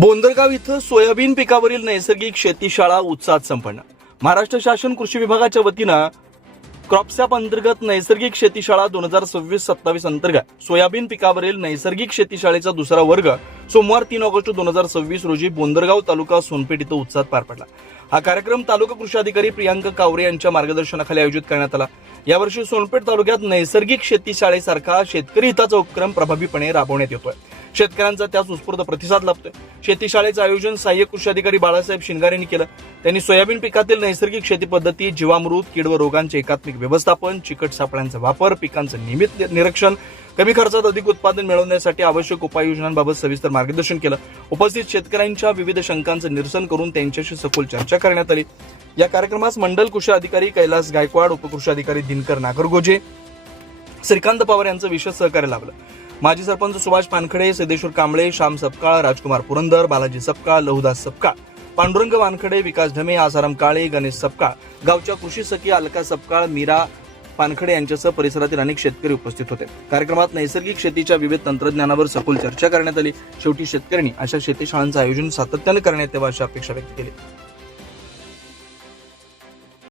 बोंदरगाव इथं सोयाबीन पिकावरील नैसर्गिक शेतीशाळा उत्साहात संपन्न। महाराष्ट्र शासन कृषी विभागाच्या वतीनं क्रॉपसॅप अंतर्गत नैसर्गिक शेतीशाळा 2026-27 अंतर्गत सोयाबीन पिकावरील नैसर्गिक शेतीशाळेचा दुसरा वर्ग सोमवार 3 ऑगस्ट 2026 रोजी बोंदरगाव तालुका सोनपेठ इथं उत्साहात पार पडला। हा कार्यक्रम तालुका कृषी अधिकारी प्रियांक कावरे यांच्या मार्गदर्शनाखाली आयोजित करण्यात आला। यावर्षी सोनपेठ तालुक्यात नैसर्गिक शेतीशाळेसारखा शेतकरी हिताचा उपक्रम प्रभावीपणे राबवण्यात येतोय। शेतकऱ्यांचा त्यास उत्स्फूर्त प्रतिसाद लाभतोय। शेतीशाळेचं आयोजन सहाय्यक कृषी अधिकारी बाळासाहेब शिंगारे यांनी केलं। त्यांनी सोयाबीन पिकातील नैसर्गिक शेती पद्धती, जीवामृत, कीड व रोगांचे एकात्मिक व्यवस्थापन, चिकट सापळ्यांचा वापर, पिकांचं नियमित निरीक्षण, कमी खर्चात अधिक उत्पादन मिळवण्यासाठी आवश्यक उपाययोजनांबाबत सविस्तर मार्गदर्शन केलं। उपस्थित शेतकऱ्यांच्या विविध शंकांचं निरसन करून त्यांच्याशी सखोल चर्चा करण्यात आली। या कार्यक्रमास मंडल कृषी अधिकारी कैलास गायकवाड, उपकृषी अधिकारी दिनकर नागरगोजे, श्रीकांत पवार यांचं विशेष सहकार्य लाभलं। माजी सरपंच सुभाष पानखडे, सिद्धेश्वर कांबळे, श्याम सपकाळ, राजकुमार पुरंदर, बालाजी सपकाळ, लहुदास सपकाळ, पांडुरंग वानखडे, विकास ढमे, आसाराम काळे, गणेश सपकाळ, गावच्या कृषी सखी अलका सपकाळ, मीरा पानखडे यांच्यासह परिसरातील अनेक शेतकरी उपस्थित होते। कार्यक्रमात नैसर्गिक शेतीच्या विविध तंत्रज्ञानावर सखोल चर्चा करण्यात आली। शेवटी शेतकऱ्यांनी अशा शेतीशाळांचं आयोजन सातत्याने करण्यात यावं अशी अपेक्षा व्यक्त केली।